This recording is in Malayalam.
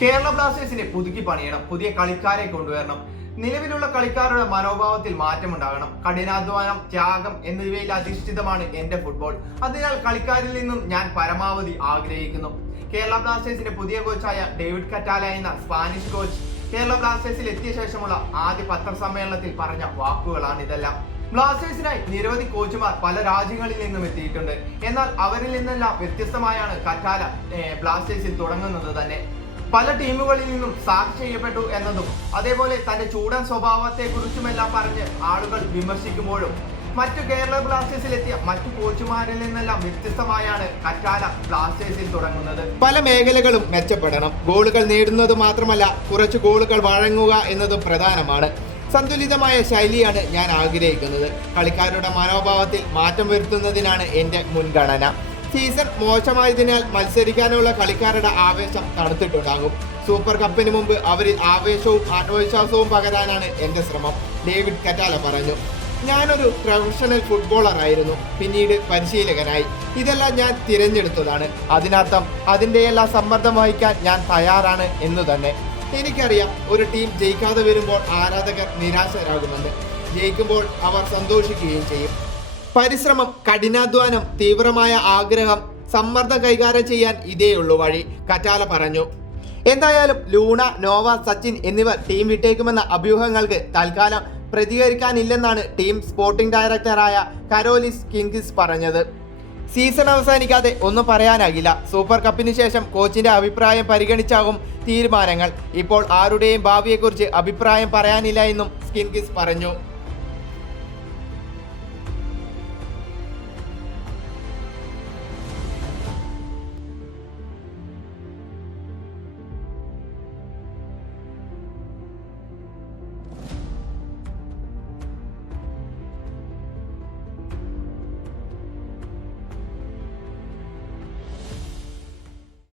കേരള ബ്ലാസ്റ്റേഴ്സിനെ പുതുക്കി പണിയണം, പുതിയ കളിക്കാരെ കൊണ്ടുവരണം. നിലവിലുള്ള കളിക്കാരുടെ മനോഭാവത്തിൽ മാറ്റമുണ്ടാകണം. കഠിനാധ്വാനം, ത്യാഗം എന്നിവയിൽ അധിഷ്ഠിതമാണ് എന്റെ ഫുട്ബോൾ. അതിനാൽ കളിക്കാരിൽ നിന്നും ഞാൻ പരമാവധി ആഗ്രഹിക്കുന്നു. കേരള ബ്ലാസ്റ്റേഴ്സിന്റെ പുതിയ കോച്ചായ ഡേവിഡ് കറ്റാല എന്ന സ്പാനിഷ് കോച്ച് കേരള ബ്ലാസ്റ്റേഴ്സിൽ എത്തിയ ശേഷമുള്ള ആദ്യ പത്രസമ്മേളനത്തിൽ പറഞ്ഞ വാക്കുകളാണ് ഇതെല്ലാം. ബ്ലാസ്റ്റേഴ്സിനായി നിരവധി കോച്ചുമാർ പല രാജ്യങ്ങളിൽ നിന്നും എത്തിയിട്ടുണ്ട്. എന്നാൽ അവരിൽ നിന്നെല്ലാം വ്യത്യസ്തമായാണ് കറ്റാല ബ്ലാസ്റ്റേഴ്സിൽ തുടങ്ങുന്നത് തന്നെ. പല ടീമുകളിൽ നിന്നും സാക്ക് ചെയ്യപ്പെട്ടു എന്നതും അതേപോലെ തന്റെ ചൂടൻ സ്വഭാവത്തെ കുറിച്ചുമെല്ലാം പറഞ്ഞ് ആളുകൾ വിമർശിക്കുമ്പോഴും മറ്റു കേരള ബ്ലാസ്റ്റേഴ്സിലെത്തിയ മറ്റു കോച്ചുമാരിൽ നിന്നെല്ലാം വ്യത്യസ്തമായാണ് കറ്റാല ബ്ലാസ്റ്റേഴ്സിൽ തുടങ്ങുന്നത്. പല മേഖലകളും മെച്ചപ്പെടണം. ഗോളുകൾ നേടുന്നത് മാത്രമല്ല, കുറച്ച് ഗോളുകൾ വഴങ്ങുക എന്നതും പ്രധാനമാണ്. സന്തുലിതമായ ശൈലിയാണ് ഞാൻ ആഗ്രഹിക്കുന്നത്. കളിക്കാരുടെ മനോഭാവത്തിൽ മാറ്റം വരുത്തുന്നതിനാണ് എൻ്റെ മുൻഗണന. സീസൺ മോശമായതിനാൽ മത്സരിക്കാനുള്ള കളിക്കാരുടെ ആവേശം തണുത്തിട്ടുണ്ടാകും. സൂപ്പർ കപ്പിന് മുമ്പ് അവരിൽ ആവേശവും ആത്മവിശ്വാസവും പകരാനാണ് എൻ്റെ ശ്രമം, ഡേവിഡ് കറ്റാല പറഞ്ഞു. ഞാനൊരു പ്രൊഫഷണൽ ഫുട്ബോളറായിരുന്നു, പിന്നീട് പരിശീലകനായി. ഇതെല്ലാം ഞാൻ തിരഞ്ഞെടുത്തതാണ്. അതിനർത്ഥം അതിൻ്റെയെല്ലാം സമ്മർദ്ദം വഹിക്കാൻ ഞാൻ തയ്യാറാണ് എന്നു തന്നെ. എനിക്കറിയാം, ഒരു ടീം ജയിക്കാതെ വരുമ്പോൾ ആരാധകർ നിരാശരാകുമെന്ന്. ജയിക്കുമ്പോൾ അവർ സന്തോഷിക്കുകയും ചെയ്യും. പരിശ്രമം, കഠിനാധ്വാനം, തീവ്രമായ ആഗ്രഹം, സമ്മർദ്ദം കൈകാര്യം ചെയ്യാൻ ഇതേയുള്ളൂ വഴി, കറ്റാല പറഞ്ഞു. എന്തായാലും ലൂണ, നോവ, സച്ചിൻ എന്നിവർ ടീം വിട്ടേക്കുമെന്ന അഭ്യൂഹങ്ങൾക്ക് തൽക്കാലം പ്രതികരിക്കാനില്ലെന്നാണ് ടീം സ്പോർട്ടിംഗ് ഡയറക്ടറായ കരോലിസ് കിങ്കിസ് പറഞ്ഞത്. സീസൺ അവസാനിക്കാതെ ഒന്നും പറയാനാകില്ല. സൂപ്പർ കപ്പിന് ശേഷം കോച്ചിന്റെ അഭിപ്രായം പരിഗണിച്ചാകും തീരുമാനങ്ങൾ. ഇപ്പോൾ ആരുടെയും ഭാവിയെക്കുറിച്ച് അഭിപ്രായം പറയാനില്ല എന്നും കിങ്കിസ് പറഞ്ഞു.